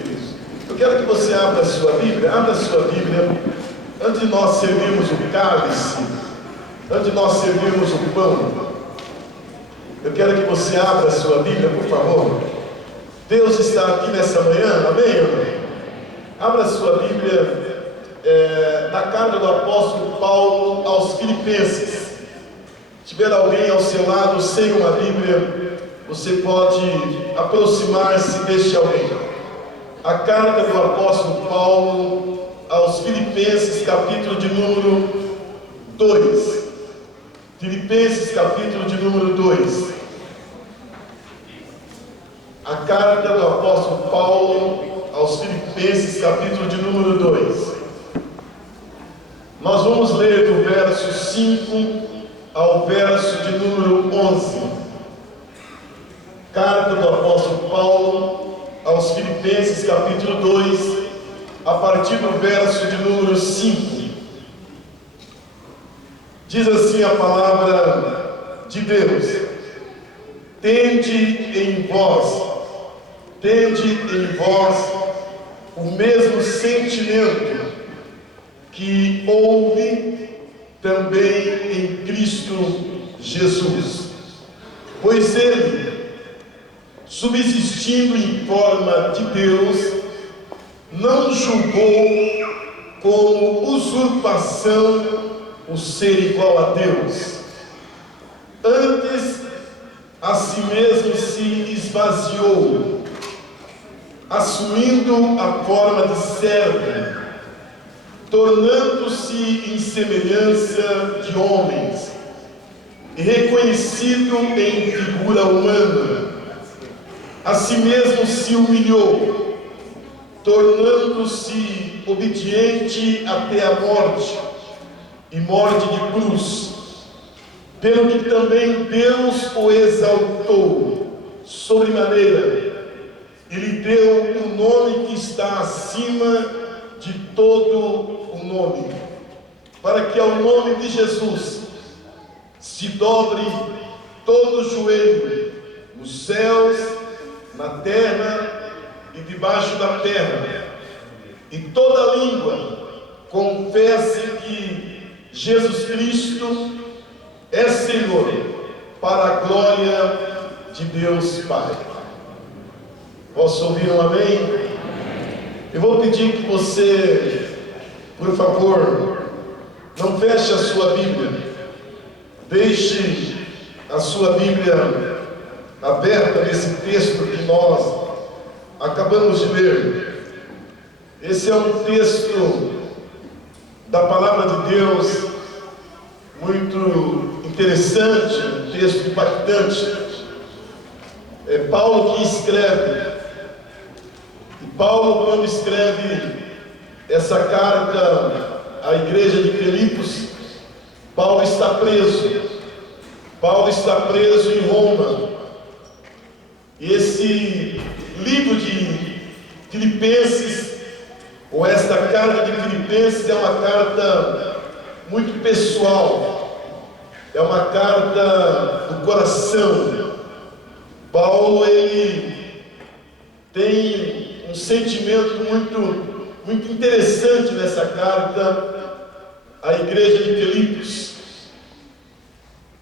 queridos. Eu quero que você abra a sua Bíblia, antes de nós servirmos o cálice, antes de nós servirmos o pão. Eu quero que você abra a sua Bíblia, por favor. Deus está aqui nessa manhã, amém? Abra a sua Bíblia na carta do apóstolo Paulo aos Filipenses. Se tiver alguém ao seu lado sem uma Bíblia, você pode aproximar-se deste alguém. A carta do apóstolo Paulo aos Filipenses, capítulo de número 2. Filipenses, capítulo de número 2. A carta do apóstolo Paulo aos Filipenses, capítulo de número 2. Nós vamos ler do verso 5 ao verso de número 11. Carta do apóstolo Paulo aos Filipenses, capítulo 2, a partir do verso de número 5. Diz assim a palavra de Deus: tende em vós o mesmo sentimento que houve também em Cristo Jesus, pois ele, subsistindo em forma de Deus, não julgou como usurpação o ser igual a Deus. Antes, a si mesmo se esvaziou, assumindo a forma de servo, tornando-se em semelhança de homens, e reconhecido em figura humana, a si mesmo se humilhou, tornando-se obediente até a morte, e morte de cruz, pelo que também Deus o exaltou sobremaneira, e lhe deu o nome que está acima de todo o nome, para que ao nome de Jesus se dobre todo o joelho, nos céus, na terra e debaixo da terra, e toda língua confesse que Jesus Cristo é Senhor, para a glória de Deus Pai. Posso ouvir um amém? Eu vou pedir que você, por favor, não feche a sua Bíblia. Deixe a sua Bíblia aberta nesse texto que nós acabamos de ler. Esse é um texto da palavra de Deus muito interessante, um texto impactante. É Paulo que escreve. E Paulo, quando escreve essa carta à igreja de Filipos, Paulo está preso. Paulo está preso em Roma. E esse livro de Filipenses, ou esta carta de Filipenses, é uma carta muito pessoal. É uma carta do coração. Paulo, ele tem um sentimento muito interessante nessa carta à igreja de Filipos.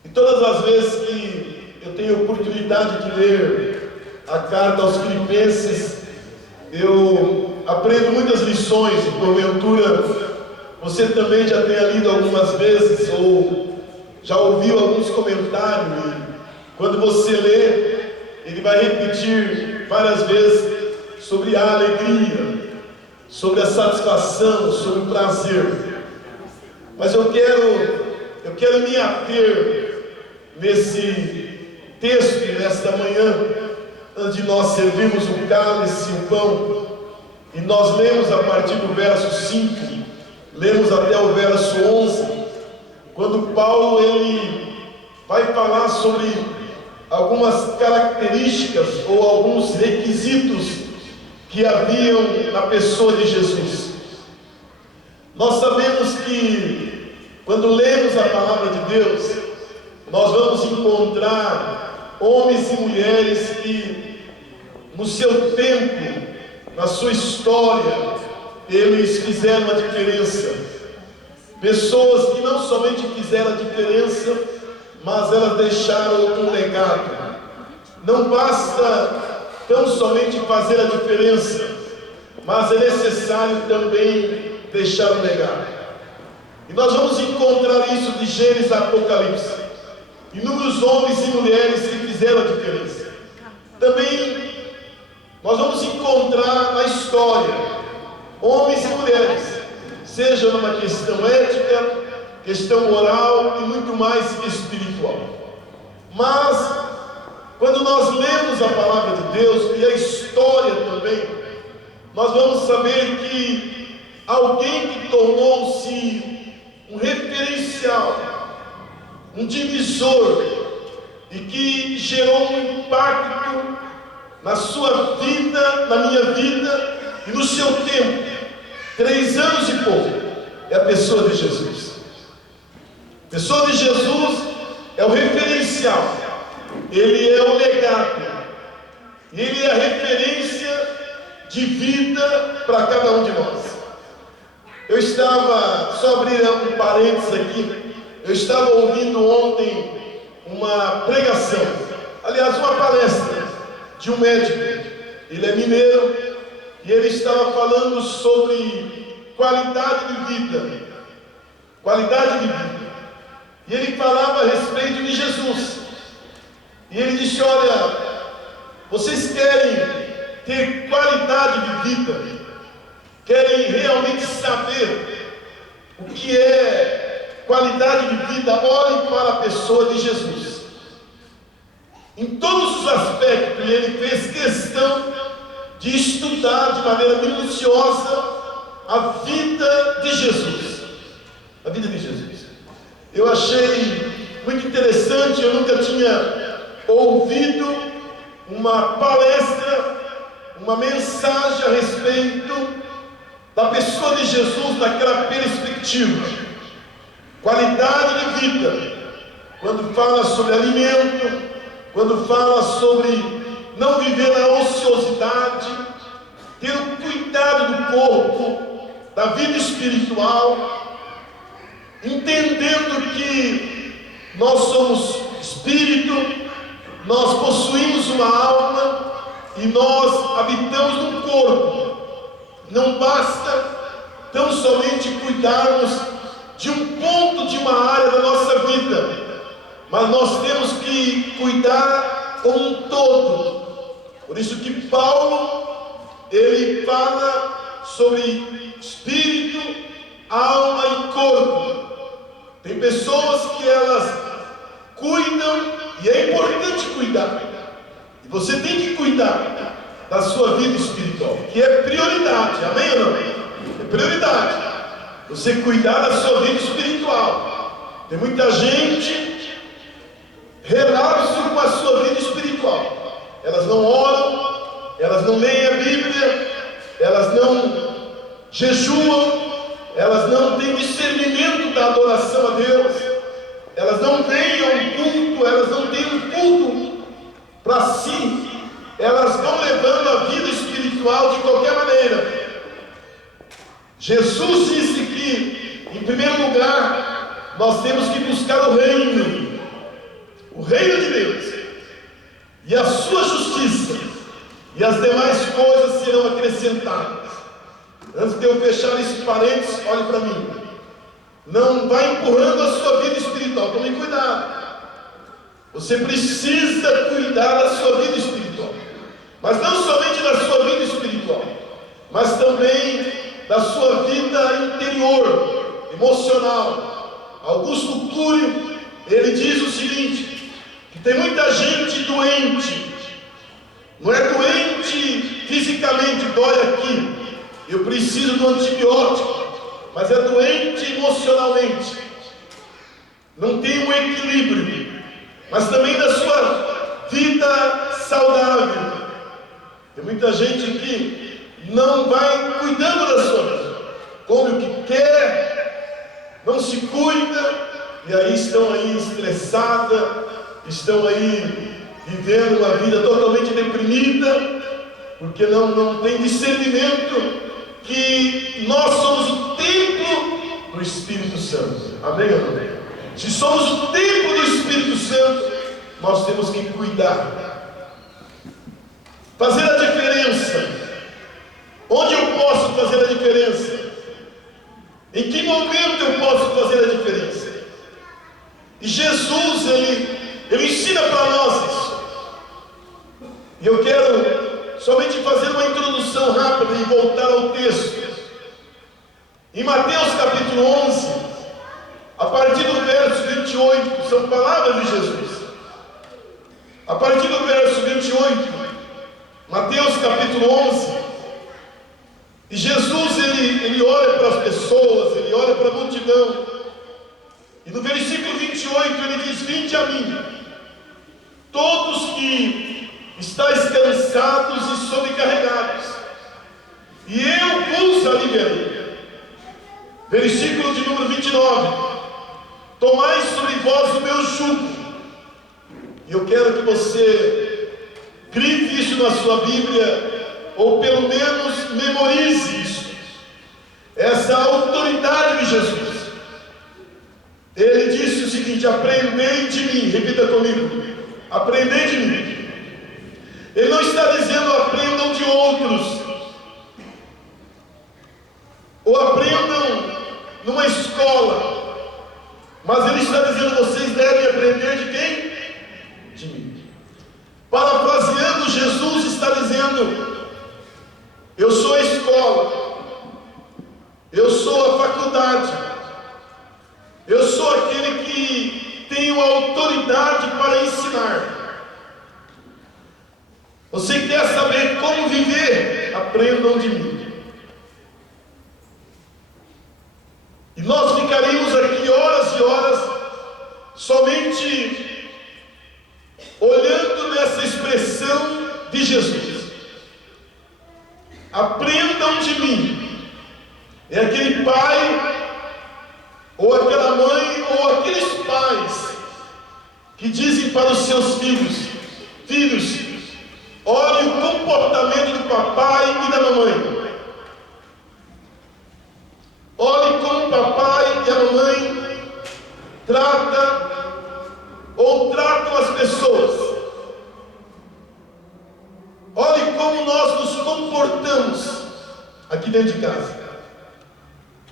E todas as vezes que eu tenho oportunidade de ler a carta aos Filipenses, eu aprendo muitas lições. E porventura você também já tenha lido algumas vezes ou já ouviu alguns comentários, e quando você lê, ele vai repetir várias vezes sobre a alegria, sobre a satisfação, sobre o prazer. Mas eu quero me ater nesse texto, nesta manhã, antes de nós servirmos o cálice, o pão, e nós lemos a partir do verso 5, lemos até o verso 11, quando Paulo ele vai falar sobre algumas características ou alguns requisitos que haviam na pessoa de Jesus. Nós sabemos que quando lemos a palavra de Deus, nós vamos encontrar homens e mulheres que no seu tempo na sua história, eles fizeram a diferença. Pessoas que não somente fizeram a diferença, mas elas deixaram um legado. Não basta tão somente fazer a diferença, mas é necessário também deixar um legado. E nós vamos encontrar isso de Gênesis a Apocalipse. Inúmeros homens e mulheres que fizeram a diferença. Também nós vamos encontrar na história homens e mulheres, seja numa questão ética, questão moral e muito mais espiritual. Mas quando nós lemos a palavra de Deus e a história também, nós vamos saber que alguém que tornou-se um referencial, um divisor, e que gerou um impacto na sua vida, na minha vida e no seu tempo, 3 anos e pouco, é a pessoa de Jesus. A pessoa de Jesus é o referencial, ele é o legado, ele é a referência de vida para cada um de nós. Eu estava, só abrir um parênteses aqui, eu estava ouvindo ontem uma pregação, aliás, uma palestra de um médico. Ele é mineiro e ele estava falando sobre qualidade de vida. Qualidade de vida. E ele falava a respeito de Jesus. E ele disse: olha, vocês querem ter qualidade de vida? Querem realmente saber o que é qualidade de vida? Olhem para a pessoa de Jesus. Em todos os aspectos, ele fez questão de estudar de maneira minuciosa a vida de Jesus. A vida de Jesus. Eu achei muito interessante, eu nunca tinha ouvido uma palestra, uma mensagem a respeito da pessoa de Jesus naquela perspectiva. Qualidade de vida. Quando fala sobre alimento, quando fala sobre não viver na ociosidade, ter o cuidado do corpo, da vida espiritual, entendendo que nós somos espírito, nós possuímos uma alma e nós habitamos no corpo. Não basta tão somente cuidarmos de um ponto, de uma área da nossa vida, mas nós temos que cuidar como um todo. Por isso que Paulo, ele fala sobre espírito, alma e corpo. Tem pessoas que elas cuidam, e é importante cuidar, e você tem que cuidar da sua vida espiritual, que é prioridade, amém ou não? É prioridade, você cuidar da sua vida espiritual. Tem muita gente relapso com a sua vida espiritual. Elas não oram, elas não leem a Bíblia, elas não jejuam, elas não têm discernimento da adoração a Deus, elas não vêm a um culto, elas não têm um culto para si. Elas vão levando a vida espiritual de qualquer maneira. Jesus disse que, em primeiro lugar, nós temos que buscar o reino de Deus, e a sua justiça, e as demais coisas serão acrescentadas. Antes de eu fechar esse parênteses, olhe para mim. Não vá empurrando a sua vida espiritual, tome cuidado. Você precisa cuidar da sua vida espiritual. Mas não somente da sua vida espiritual, mas também da sua vida interior, emocional. Augusto Cury, ele diz o seguinte, que tem muita gente doente. Não é doente fisicamente, dói aqui, eu preciso do antibiótico, mas é doente emocionalmente. Não tem um equilíbrio, mas também da sua vida saudável. Tem muita gente que não vai cuidando da sua vida, come o que quer, não se cuida, e aí estão aí estressadas, estão aí vivendo uma vida totalmente deprimida, porque não tem discernimento que nós somos o templo do Espírito Santo. Amém ou não? Se somos o templo do Espírito Santo, nós temos que cuidar, fazer a diferença. Onde eu posso fazer a diferença? Em que momento eu posso fazer a diferença? E Jesus, Ele ensina para nós isso. E eu quero somente fazer uma introdução rápida e voltar ao texto. Em Mateus capítulo 11, a partir do verso 28, são palavras de Jesus. A partir do verso 28, Mateus capítulo 11, e Jesus, ele olha para as pessoas, ele olha para a multidão, e no versículo 28 ele diz: vinde a mim, todos que estáis cansados e sobrecarregados, e eu vos aliviarei. Versículo de número 29, tomai sobre vós o meu jugo. E eu quero que você grife isso na sua Bíblia, ou pelo menos memorize isso, essa autoridade de Jesus. Ele disse o seguinte: aprendei de mim. Repita comigo: aprendei de mim. Ele não está dizendo aprendam de outros, ou aprendam numa escola, mas ele está dizendo: vocês devem aprender de quem? De mim. Parafraseando, Jesus está dizendo: eu sou a escola, eu sou a faculdade, eu sou aquele que tenho autoridade para ensinar. Você quer saber como viver? Aprendam de mim. E nós ficaríamos aqui horas e horas somente olhando nessa expressão de Jesus. Aprendam de mim. É aquele pai, ou aquela mãe, ou aqueles pais que dizem para os seus filhos: filhos, olhe o comportamento do papai e da mamãe. Olhe como o papai e a mamãe tratam as pessoas. Olhe como nós nos comportamos aqui dentro de casa.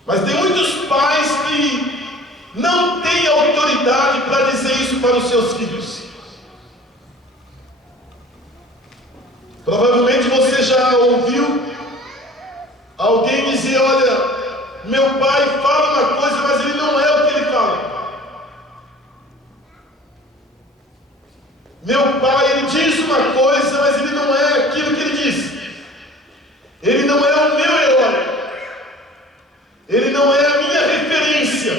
Mas tem muitos pais que não têm autoridade para dizer isso para os seus filhos. Provavelmente você já ouviu alguém dizer: olha, meu pai fala uma coisa, mas ele não é o que ele fala. Meu pai, ele diz uma coisa, mas ele não é aquilo que ele diz. Ele não é o meu herói. Ele não é a minha referência.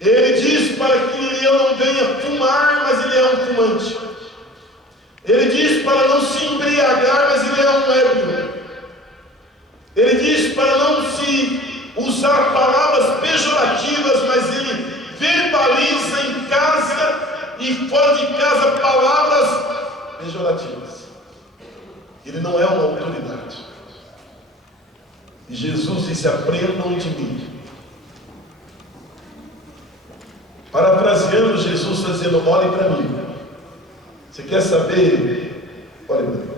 Ele diz para que eu não venha fumar, mas ele é um fumante. Ele diz para não se embriagar, mas ele é um ébrio. Ele diz para não se usar palavras pejorativas, mas ele verbaliza em casa e fora de casa palavras pejorativas. Ele não é uma autoridade. E Jesus disse: aprendam de mim. Parafraseando, Jesus está dizendo: olhem para mim. Você quer saber? Olhe para mim.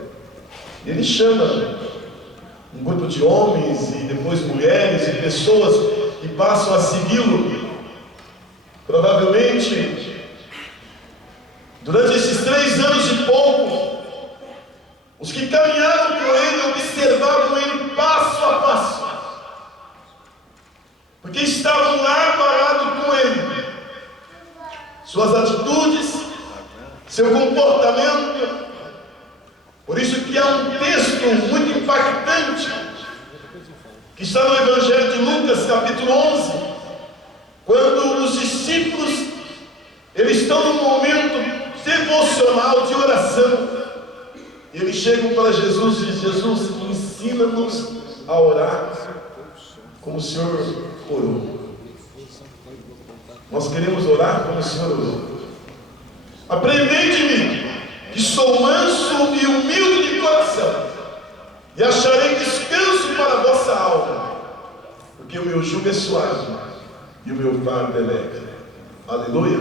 E ele chama um grupo de homens e depois mulheres e pessoas que passam a segui-lo. Provavelmente, durante esses 3 anos e pouco, os que caminharam com ele observavam ele passo a passo, porque estavam lá parados com ele. Suas atitudes, seu comportamento. Por isso que há um texto muito impactante que está no Evangelho de Lucas, capítulo 11, quando os discípulos eles estão num momento devocional de oração. Eles chegam para Jesus e dizem: Jesus, ensina-nos a orar como o Senhor orou. Nós queremos orar como o Senhor orou. Aprendei de mim. que sou manso e humilde de coração, e acharei descanso para a vossa alma, porque o meu jugo é suave e o meu fardo é leve. Aleluia.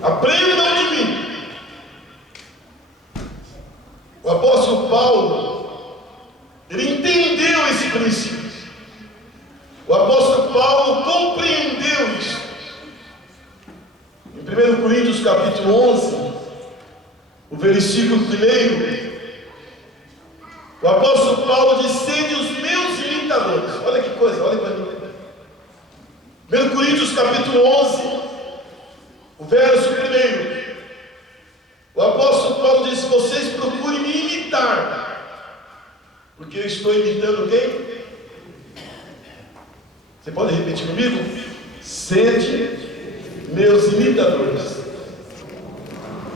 Aprendam de mim. O apóstolo Paulo, ele entendeu esse princípio. O apóstolo Paulo compreendeu isso. Em 1 Coríntios capítulo 11, o versículo 1, o apóstolo Paulo diz: sede os meus imitadores. Olha que coisa, olha para mim. 1 Coríntios capítulo 11, o verso 1, o apóstolo Paulo diz: vocês procurem me imitar, porque eu estou imitando quem? Você pode repetir comigo? Sede meus imitadores,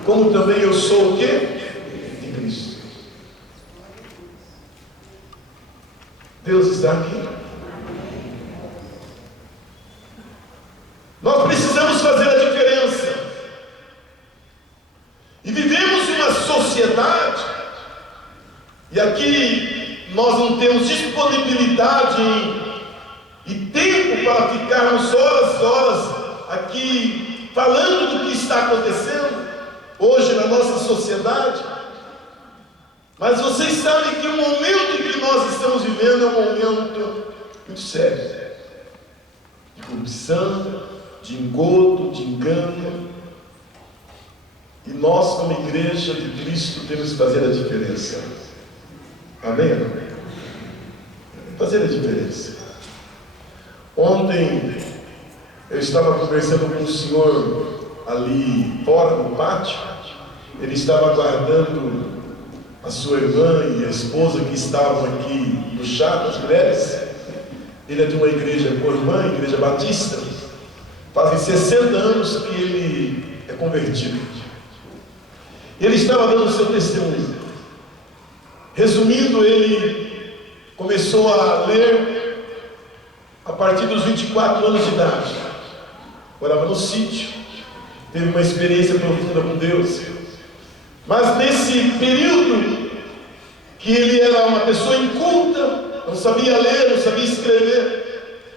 como também eu sou o quê? De Cristo. Deus está aqui. Nós precisamos fazer a diferença. E vivemos uma sociedade, e aqui nós não temos disponibilidade e tempo para ficarmos horas e horas aqui falando do que está acontecendo hoje na nossa sociedade. Mas vocês sabem que o momento em que nós estamos vivendo é um momento muito sério, de corrupção, de engodo, de engano. E nós, como igreja de Cristo, temos que fazer a diferença. Amém? Fazer a diferença. Ontem eu estava conversando com um senhor ali fora no pátio. Ele estava aguardando a sua irmã e a esposa que estavam aqui no chá das mulheres. Ele é de uma igreja co-irmã, igreja batista. Fazem 60 anos que ele é convertido. Ele estava dando o seu testemunho. Resumindo, ele começou a ler a partir dos 24 anos de idade. Morava no sítio, teve uma experiência profunda com Deus. Mas nesse período que ele era uma pessoa inculta, não sabia ler, não sabia escrever,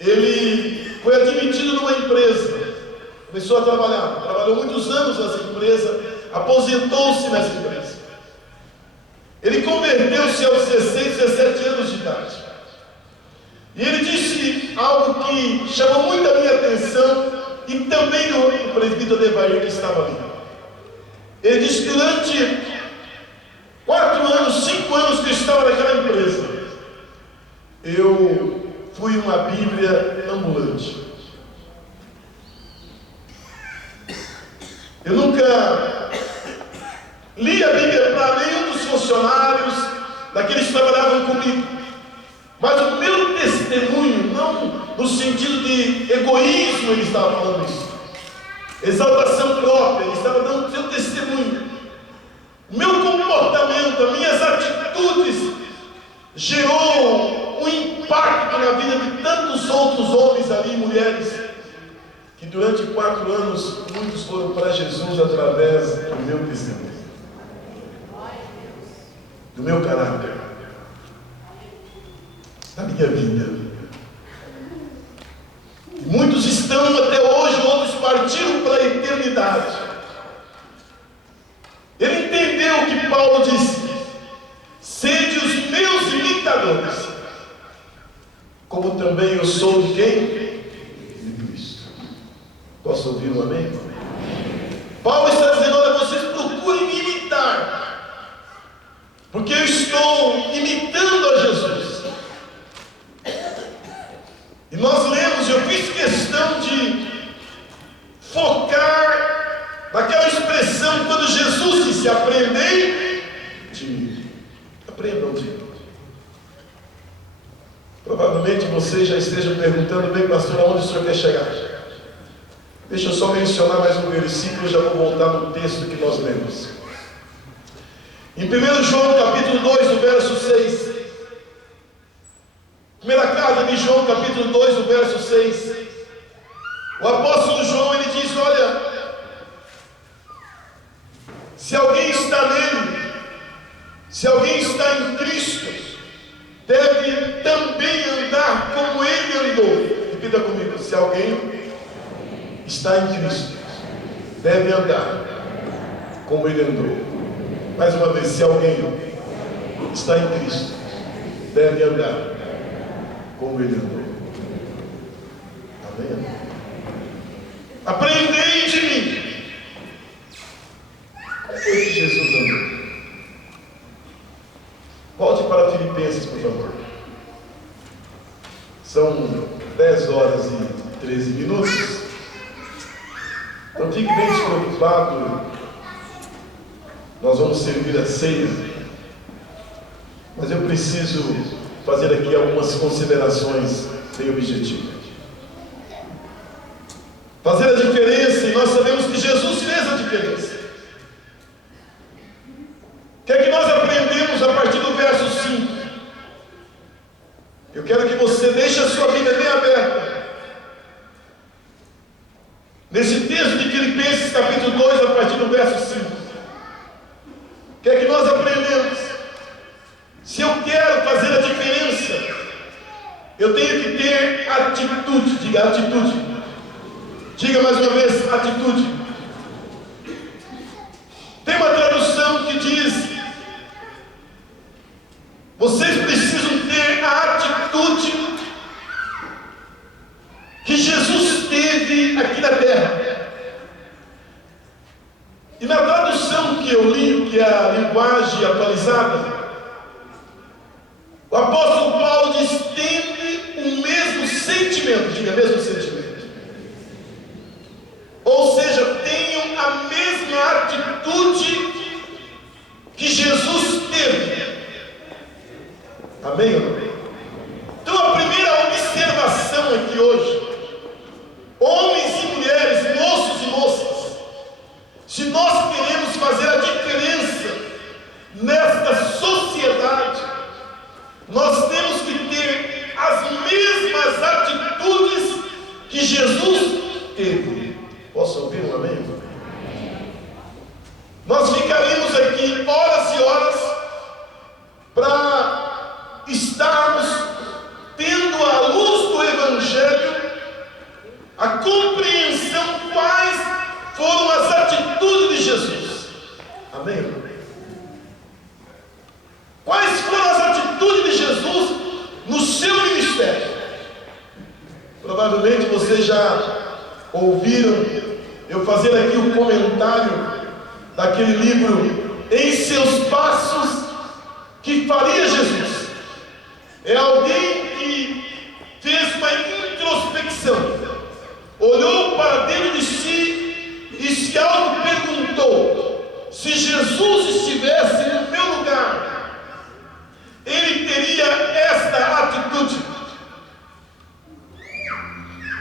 ele foi admitido numa empresa, começou a trabalhar, trabalhou muitos anos nessa empresa, aposentou-se nessa empresa. Ele converteu-se aos 16, 17 anos de idade. E ele disse algo que chamou muito a minha atenção, e também do presbítero Devair que estava ali. Ele disse que durante 4 anos, 5 anos que eu estava naquela empresa, eu fui uma Bíblia ambulante. Eu nunca li a Bíblia para nenhum dos funcionários, daqueles que trabalhavam comigo. Mas o meu testemunho, não no sentido de egoísmo, ele estava falando isso, exaltação própria, ele estava dando o seu testemunho. O meu comportamento, as minhas atitudes, gerou um impacto na vida de tantos outros homens ali, mulheres, que durante 4 anos, muitos foram para Jesus através do meu testemunho, do meu caráter, da minha vida. E muitos estão até hoje, outros partiram para a eternidade. Ele entendeu o que Paulo disse: sede os meus imitadores, como também eu sou de quem? De Cristo. Posso ouvir um amém? Paulo está dizendo: olha, vocês procurem me imitar, porque eu estou imitando a Jesus. E nós lemos, eu fiz questão de focar naquela expressão quando Jesus disse: aprendei de mim. Aprendam de mim. Provavelmente você já esteja perguntando: bem, pastor, aonde o senhor quer chegar? Deixa eu só mencionar mais um versículo, já vou voltar no texto que nós lemos. Em 1 João capítulo 2, o verso 6. Primeira carta de João, capítulo 2, o verso 6. O apóstolo João, ele diz: olha, se alguém também andar como ele andou. Repita comigo: se alguém está em Cristo, deve andar como ele andou. Mais uma vez: se alguém está em Cristo, deve andar como ele andou. Amém? Aprendei de mim. Como foi que Jesus andou? Volte para Filipenses, por favor. São 10 horas e 13 minutos. Não fique bem despreocupado. Nós vamos servir a ceia. Mas eu preciso fazer aqui algumas considerações bem objetivas. Fazer a diferença, e nós sabemos que Jesus fez a diferença. O que é que nós aprendemos a partir do verso 5? Eu quero que você deixe a sua Bíblia bem aberta. Nesse texto de Filipenses, capítulo 2, a partir do verso 5. O que é que nós aprendemos? Se eu quero fazer a diferença, eu tenho que ter atitude. Diga atitude. Diga mais uma vez, atitude. Tem uma tradução que diz: vocês precisam ter a atitude que Jesus teve aqui na terra. E na tradução que eu li, que é a linguagem atualizada, o apóstolo Paulo diz: tende o mesmo sentimento. Diga, mesmo sentimento. Ou seja, tenham a mesma atitude que Jesus teve. Amém ou não? Então a primeira observação aqui hoje, homens e mulheres, moços e moças, se nós queremos fazer a diferença nesta sociedade, nós temos que ter as mesmas atitudes que Jesus teve. Posso ouvir um amém? Nós ficaríamos aqui horas e horas para estarmos tendo à luz do Evangelho a compreensão quais foram as atitudes de Jesus. Amém? Quais foram as atitudes de Jesus no seu ministério? Provavelmente vocês já ouviram eu fazer aqui um comentário daquele livro Em Seus Passos que Faria Jesus. É alguém que fez uma introspecção, olhou para dentro de si e se auto-perguntou: se Jesus estivesse no meu lugar, ele teria esta atitude.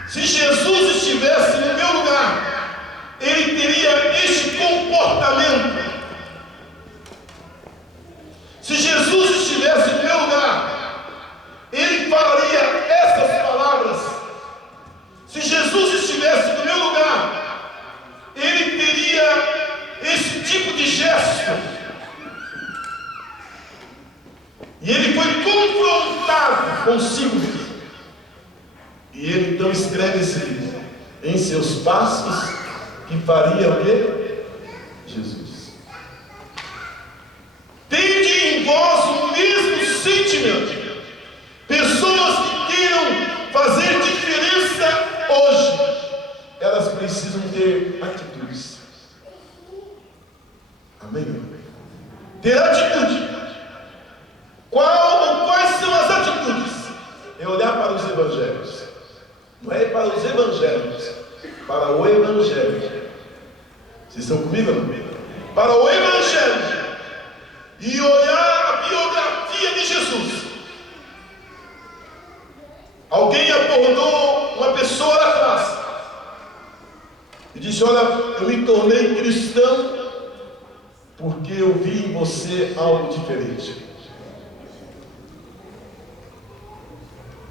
Se Jesus estivesse no meu lugar, ele teria este comportamento. Se Jesus estivesse no meu lugar, ele falaria essas palavras. Se Jesus estivesse no meu lugar, ele teria esse tipo de gesto. E ele foi confrontado consigo mesmo. E ele então escreve esse livro: Em Seus Passos que Faria o quê? Jesus. Tende em vós o mesmo sentimento. Pessoas que queiram fazer diferença hoje, elas precisam ter atitudes. Amém? Ter atitude. Quais são as atitudes? É olhar para os evangelhos. Não é para os evangelhos, para o Evangelho. Vocês estão comigo ou não? Para o Evangelho. E olhar a biografia de Jesus. Alguém abordou uma pessoa lá atrás e disse: olha, eu me tornei cristão porque eu vi em você algo diferente.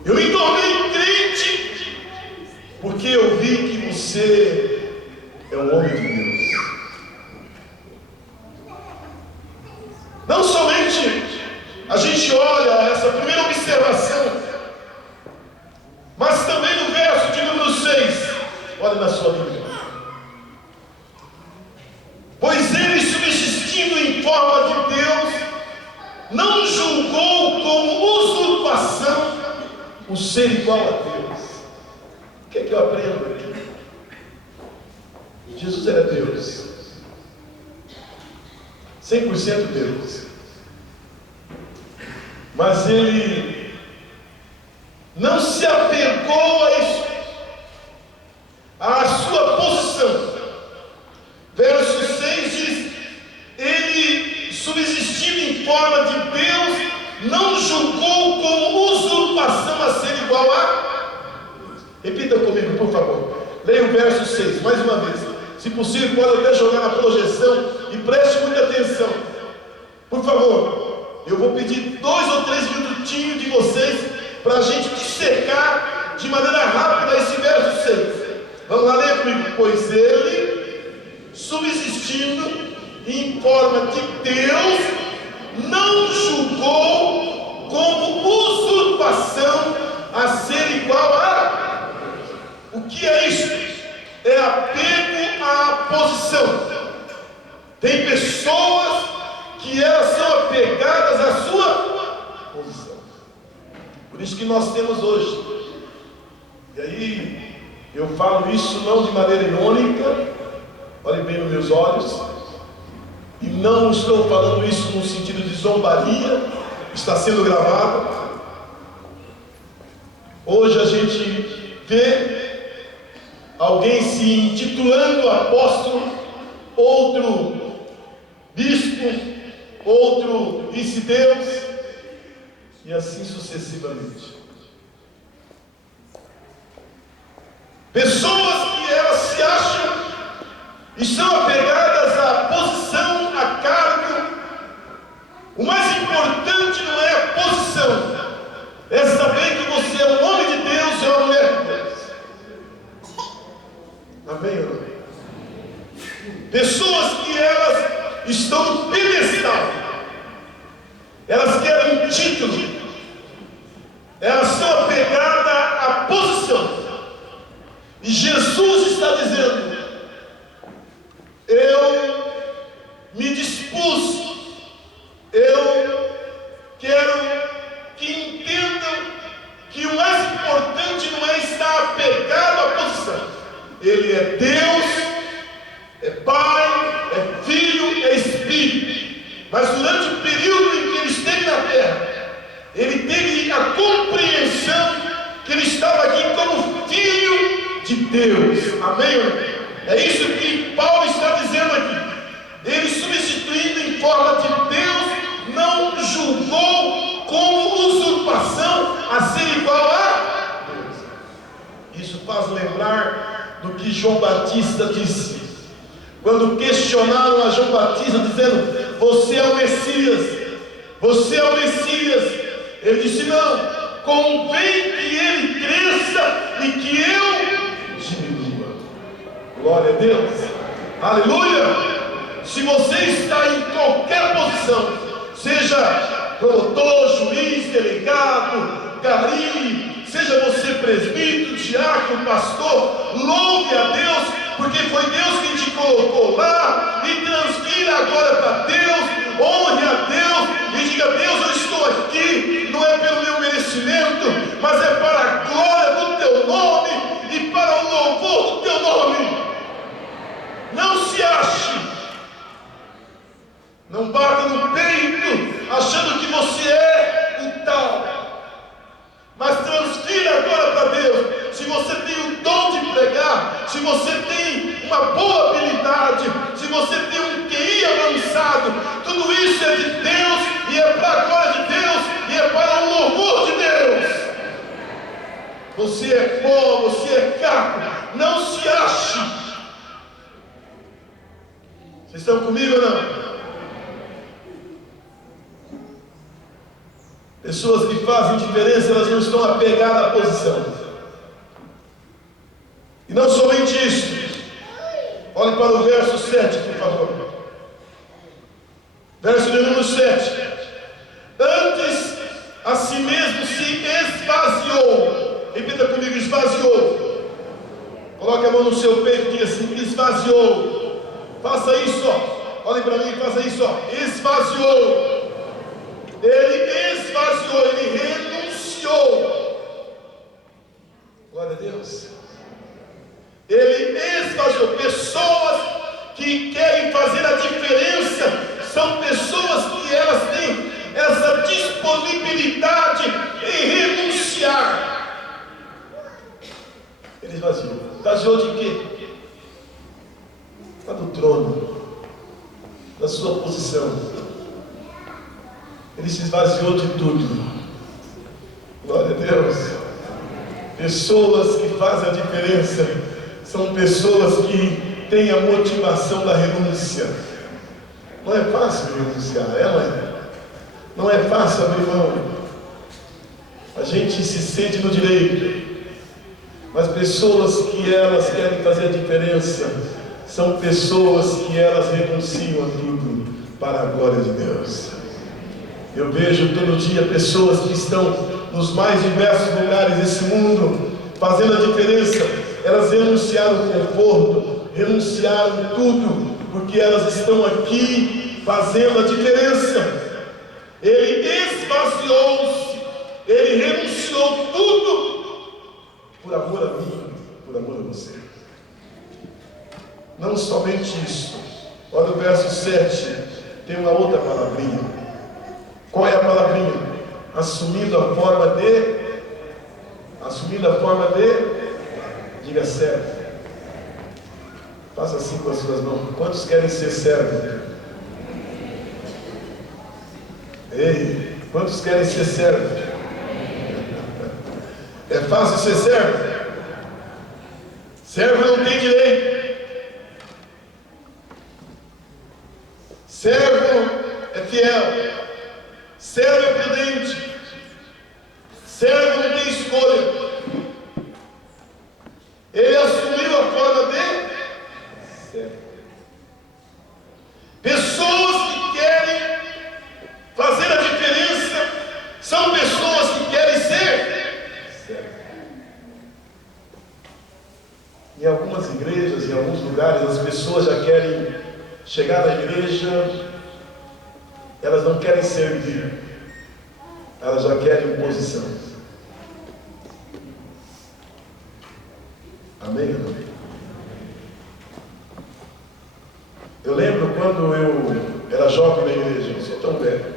Eu me tornei crente porque eu vi que você é um homem de Deus. Não somente a gente olha essa primeira observação o ser igual a Deus. O que é que eu aprendo aqui? Jesus era Deus, 100% Deus, mas Ele não se apegou a isso, à sua posição. Verso 6 diz: Ele, subsistindo em forma de Deus, não julgou como usurpação a ser igual a Deus. Repita comigo, por favor. Leia o verso 6, mais uma vez. Se possível, pode até jogar na projeção e preste muita atenção. Por favor, eu vou pedir 2 ou 3 minutinhos de vocês para a gente dissecar de maneira rápida esse verso 6. Vamos lá, ler comigo. Pois ele, subsistindo em forma de Deus, não julgou como usurpação a ser igual a Deus. O que é isso? É apego à posição. Tem pessoas que elas são apegadas à sua posição. Por isso que nós temos hoje, e aí eu falo isso não de maneira irônica, olhe bem nos meus olhos, e não estou falando isso no sentido de zombaria, está sendo gravado. Hoje a gente vê alguém se intitulando apóstolo, outro bispo, outro vice-deus, e assim sucessivamente. Pessoas que elas se acham e são apegadas à posição, a cargo. O mais importante não é a posição, é saber que você é um homem de Deus, é uma mulher de Deus. Amém ou não? Pessoas que elas estão no pedestal, elas querem um título, elas são apegadas à posição. E Jesus está dizendo: eu me dispus, eu quero que entendam que o mais importante não é estar apegado à posição. Ele é Deus, é Pai, é Filho, é Espírito. Mas durante o período em que ele esteve na terra, ele teve a compreensão que ele estava aqui como Filho de Deus. Amém? É isso que Paulo está dizendo aqui. Ele, substituindo em forma de Deus, não julgou como usurpação a ser igual a Deus. Isso faz lembrar do que João Batista disse, quando questionaram a João Batista, dizendo: você é o Messias, você é o Messias. Ele disse: não, convém que ele cresça e que eu diminua. Glória a Deus, aleluia. Se você está em qualquer posição, seja promotor, juiz, delegado, gari, seja você presbítero, diácono, pastor, louve a Deus, porque foi Deus quem te colocou lá, e transfira agora para Deus, honre a Deus, e diga: Deus, eu estou aqui, não é pelo meu merecimento, mas é para a glória do teu nome, e para o louvor do teu nome. Não se ache, não bata no peito, achando que você é o tal, mas transfira agora para Deus. Se você tem o dom de pregar, se você tem uma boa habilidade, se você tem um QI avançado, tudo isso é de Deus, e é para a glória de Deus, e é para o louvor de Deus. Você é pó, você é caco, não se ache. Vocês estão comigo ou não? Pessoas que fazem diferença, elas não estão apegadas à posição. E não somente isso. Olhe para o verso 7, por favor. Verso de número 7. Antes, a si mesmo se esvaziou. Repita comigo: esvaziou. Coloque a mão no seu peito e diga assim: esvaziou. Faça isso, ó. Olhe para mim e faça isso, ó. Esvaziou. Ele esvaziou, ele renunciou. esvaziou. Esvaziou de quê? Está do trono, da sua posição. Ele se esvaziou de tudo. Glória a Deus. Pessoas que fazem a diferença são pessoas que têm a motivação da renúncia. Não é fácil renunciar, não é fácil abrir mão. A gente se sente no direito, mas pessoas que elas querem fazer a diferença são pessoas que elas renunciam a tudo para a glória de Deus. Eu vejo todo dia pessoas que estão nos mais diversos lugares desse mundo fazendo a diferença. Elas renunciaram o conforto, renunciaram tudo, porque elas estão aqui fazendo a diferença. Ele esvaziou-se, ele renunciou tudo por amor a mim, por amor a você. Não somente isso. Olha o verso 7, tem uma outra palavrinha. Qual é a palavrinha? Assumindo a forma de, diga servo. Faça assim com as suas mãos. Quantos querem ser servo? Ei, quantos querem ser servo? É fácil ser servo? Servo não tem direito. Servo é fiel. Servo é prudente. Servo não tem escolha. Ele assumiu a forma de servo. Pessoas que querem fazer a diferença são pessoas que querem ser servo. Em algumas igrejas, em alguns lugares, as pessoas já querem chegar na igreja, elas não querem servir, elas já querem posição. Amém? Eu lembro quando eu era jovem na igreja, não sou tão velho.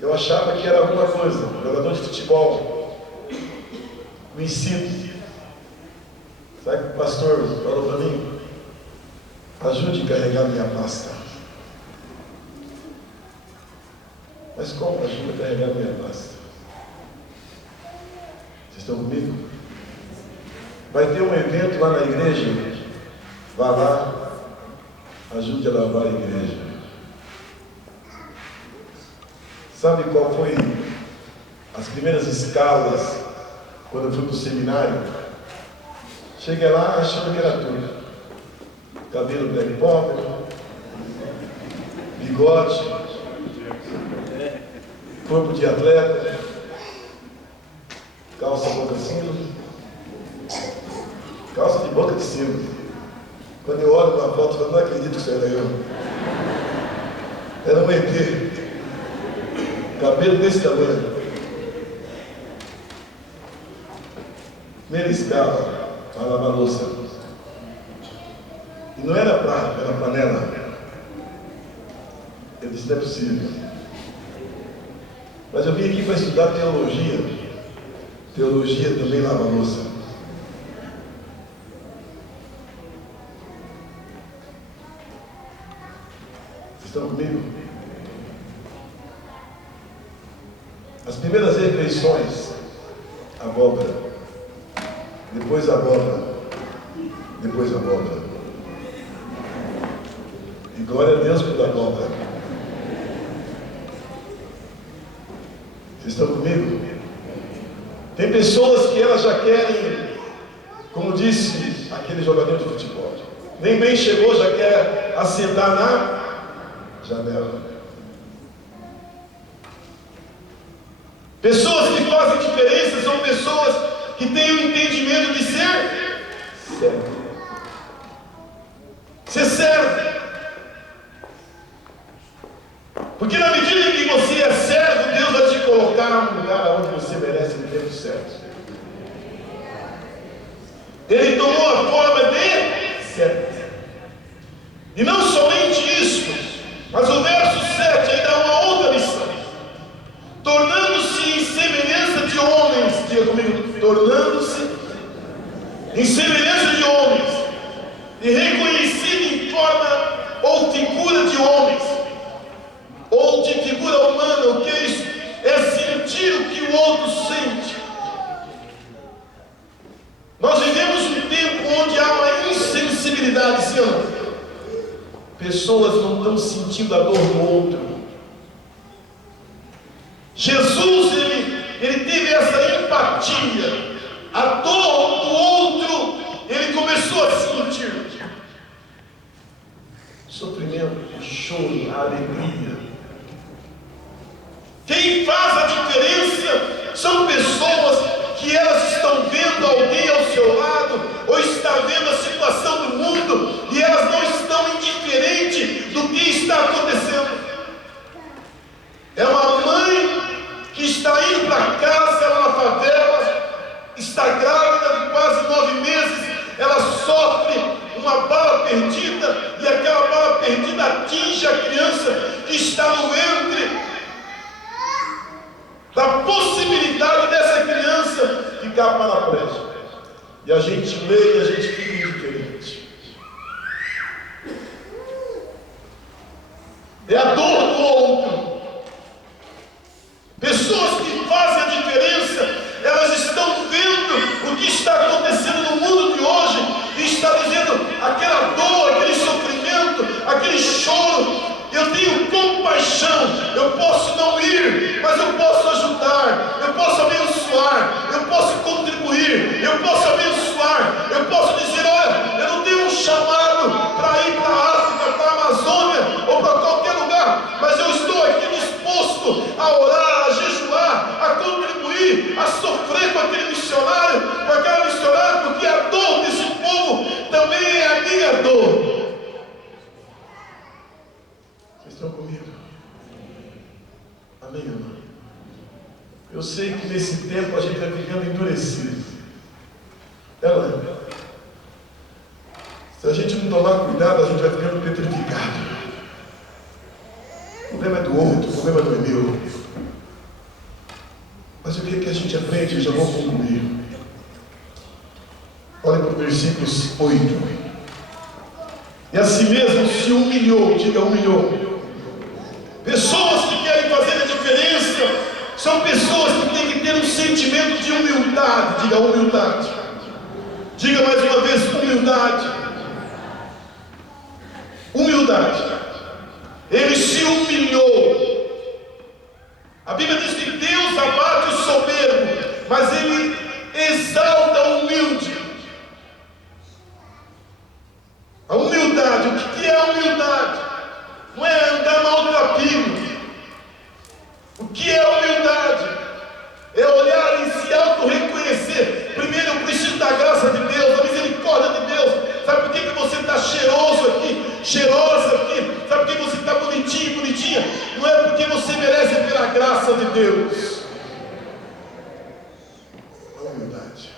Eu achava que era alguma coisa, jogador de futebol, conhecido. Sabe que o pastor falou para mim? Ajude a carregar minha pasta. Mas como ajuda a carregar minha pasta? Vocês estão comigo? Vai ter um evento lá na igreja. Vá lá, ajude a lavar a igreja. Sabe qual foi as primeiras escalas quando eu fui para o seminário? Cheguei lá achando que era tudo. Cabelo black pobre, bigode, corpo de atleta, calça boca de sino, calça de boca de sino. Quando eu olho uma foto, eu não acredito que isso era eu. Era um ET, cabelo desse tamanho. Primeira escala, para lavar louça. E não era prato, era panela. Eu disse, não é possível. Mas eu vim aqui para estudar teologia. Teologia também lava louça. Vocês estão comigo? As primeiras refeições, abóbora. Depois abóbora. Depois abóbora. E glória a Deus pela abóbora. Vocês estão comigo? Tem pessoas que elas já querem, como disse aquele jogador de futebol, nem bem chegou, já quer assentar na janela. Pessoas que fazem diferença são pessoas que têm o entendimento de ser servo. Ser servo. Porque na medida em que você é servo, Deus vai te colocar no lugar onde você merece no tempo certo. Ele tomou a forma de servo. E não somente isso, mas o verso 7 aí dá uma outra missão. Tornando-se em semelhança de homens, diga comigo, tornando-se em semelhança de homens, e reconhecido em forma ou figura de homens, ou de figura humana. O que é isso? É sentir o que o outro sente. Nós vivemos um tempo onde há uma insensibilidade, sim ou não? Pessoas não estão sentindo a dor do outro. Jesus, ele teve essa empatia. A dor do outro, ele começou a sentir. O sofrimento, o choro, a alegria. Quem faz a diferença são pessoas que elas estão vendo alguém ao seu lado, ou está vendo a situação do mundo, e elas não estão indiferentes do que está acontecendo. É uma mãe que está indo para casa, ela na favela, está grávida de quase 9 meses, ela sofre uma bala perdida, e aquela bala perdida atinge a criança que está no ventre, da possibilidade dessa criança ficar paraplégica. E a gente lê e a gente fica indiferente. É a dor do outro. Pessoas que fazem a diferença, elas estão vendo o que está acontecendo no mundo de hoje e está dizendo aquela dor, aquele sofrimento, aquele choro. Eu tenho compaixão, eu posso não ir, mas eu posso ajudar, eu posso abençoar, eu posso contribuir, eu posso abençoar, eu posso dizer, olha, eu não tenho um chamado para ir para a África, para a Amazônia ou para qualquer lugar, mas eu estou aqui disposto a orar, a jejuar, a contribuir, a sofrer com aquele missionário, com aquela missionária, porque a dor desse povo também é a minha dor. Estão comigo? Amém, irmão? Eu sei que nesse tempo a gente vai ficando endurecido. Se a gente não tomar cuidado, a gente vai ficando petrificado. O problema é do outro, o problema não é meu. Mas o que é que a gente aprende? Eu já vou concluir. Olha para o versículos 8. E a si mesmo se humilhou, diga humilhou. Pessoas que querem fazer a diferença são pessoas que têm que ter um sentimento de humildade. Diga humildade. Diga mais uma vez humildade. Humildade. Ele se humilhou. A Bíblia diz que Deus abate o soberbo, mas ele exalta o humilde. A humildade, o que é a humildade? Não é andar maltrapilho. O que é humildade? É olhar e se auto-reconhecer. Primeiro eu preciso da graça de Deus, da misericórdia de Deus. Sabe por que você está cheiroso aqui, cheirosa aqui? Sabe por que você está bonitinho, bonitinha? Não é porque você merece, é pela graça de Deus. A humildade.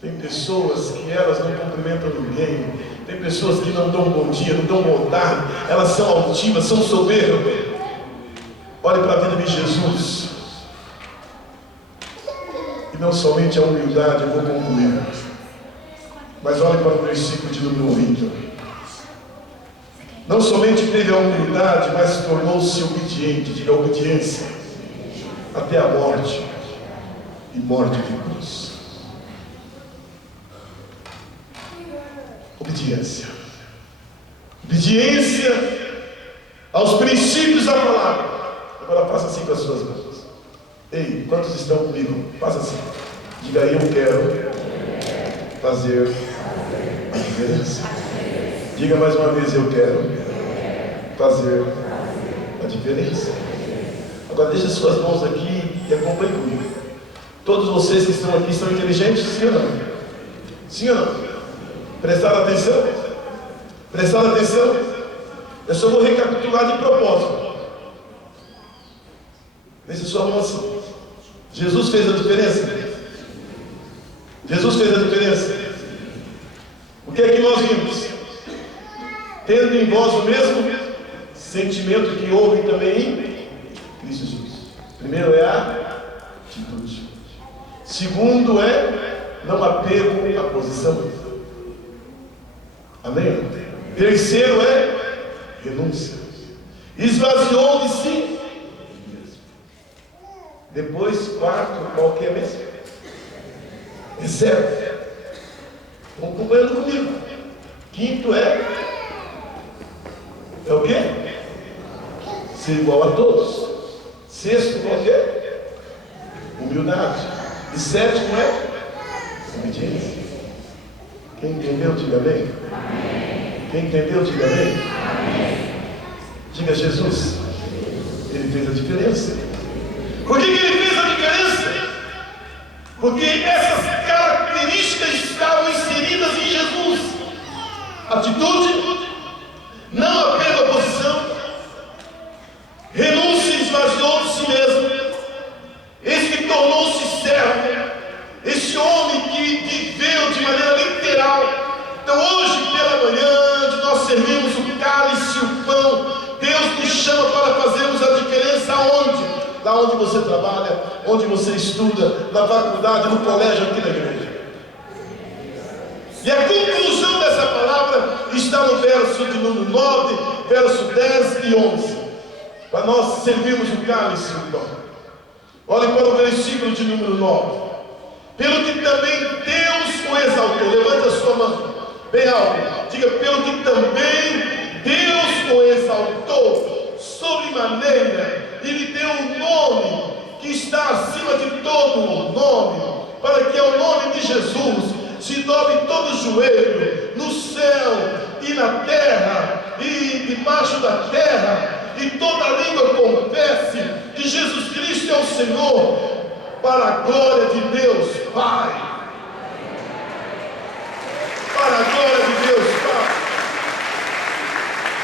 Tem pessoas que elas não cumprimentam ninguém. Tem pessoas que não dão bom dia, não dão boa tarde. Elas são altivas, são soberbas. Olhe para a vida de Jesus. E não somente a humildade, eu vou concluir. Mas olhe para o versículo de número 20. Não somente teve a humildade, mas tornou-se obediente. Diga obediência. Até a morte. E morte de cruz. Obediência. Obediência aos princípios da palavra. Agora faça assim com as suas mãos. Ei, quantos estão comigo? Faça assim. Diga aí, eu quero fazer a diferença. Diga mais uma vez, eu quero fazer a diferença. Agora deixe as suas mãos aqui e acompanhe comigo. Todos vocês que estão aqui são inteligentes? Sim ou não? Sim ou não? Prestaram atenção? Prestaram atenção? Eu só vou recapitular de propósito. Deixa sua mão assim. Jesus fez a diferença? Jesus fez a diferença? O que é que nós vimos? Tendo em vós o mesmo sentimento que houve também em Cristo Jesus. Primeiro é a atitude. Segundo não apego à posição. Amém? Terceiro renúncia. Esvaziou de si mesmo. Depois, quarto, qual que é mesmo? Reserva. Estão acompanhando comigo. Quinto é o quê? Ser igual a todos. Sexto, qual que é? Humildade. E sétimo obediência. Quem entendeu, diga amém. Quem entendeu, diga amém. Diga Jesus. Ele fez a diferença. Por que ele fez a diferença? Porque essas características estavam inseridas em Jesus. Atitude, não apego à posição, renúncia, esvaziou de si mesmo. Esse que tornou-se servo, esse homem que viveu de maneira literal. Então hoje pela manhã, de nós servirmos o cálice, o pão, Deus nos chama para fazermos a diferença aonde? Lá onde você trabalha, onde você estuda, na faculdade, no colégio, aqui na igreja. E a conclusão dessa palavra está no verso de número 9, verso 10 e 11. Para nós servirmos o cálice, então. Olhem para o versículo de número 9. Pelo que também Deus o exaltou. Levanta a sua mão bem alto. Diga, pelo que também Deus o exaltou sobremaneira, e lhe deu um nome que está acima de todo nome, para que ao nome de Jesus se dobre todo o joelho, no céu e na terra e debaixo da terra, e toda língua confesse que Jesus Cristo é o Senhor, para a glória de Deus Pai. Para a glória de Deus Pai.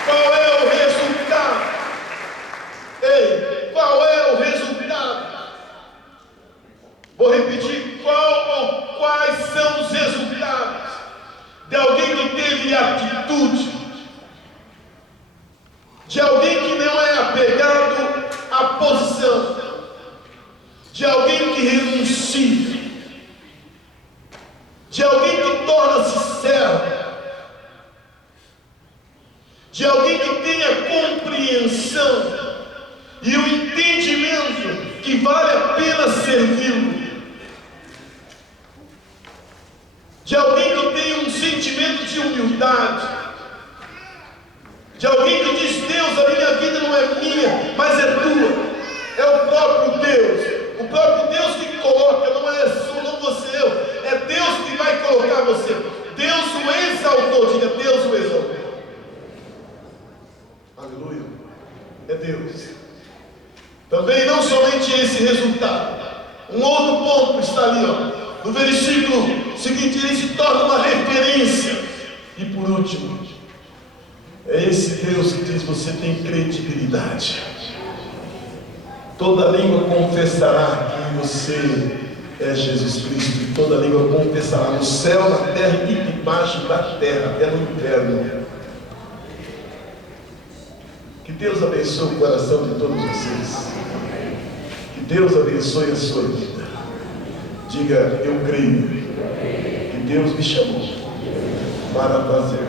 Qual é o resultado? Ei, qual é o resultado? Vou repetir, quais são os resultados de alguém que teve atitude, de alguém que não é apegado à posição, de alguém que renuncia, de alguém que torna-se servo, de alguém que tenha compreensão e o entendimento que vale a pena servi-lo, de alguém que tem um sentimento de humildade, de alguém que diz: Deus, a minha vida não é minha, mas é tua. É o próprio Deus que coloca, não é sua, não você, eu. É Deus que vai colocar você. Deus o exaltou, diga, Deus o exaltou. Aleluia. É Deus. Também não somente esse resultado. Um outro ponto está ali, no versículo seguinte, ele se torna uma referência. E por último, é esse Deus que diz: você tem credibilidade. Toda língua confessará que você é Jesus Cristo, e toda língua confessará no céu, na terra e debaixo da terra, até no inferno. Que Deus abençoe o coração de todos vocês. Que Deus abençoe a sua vida. Diga: eu creio que Deus me chamou para fazer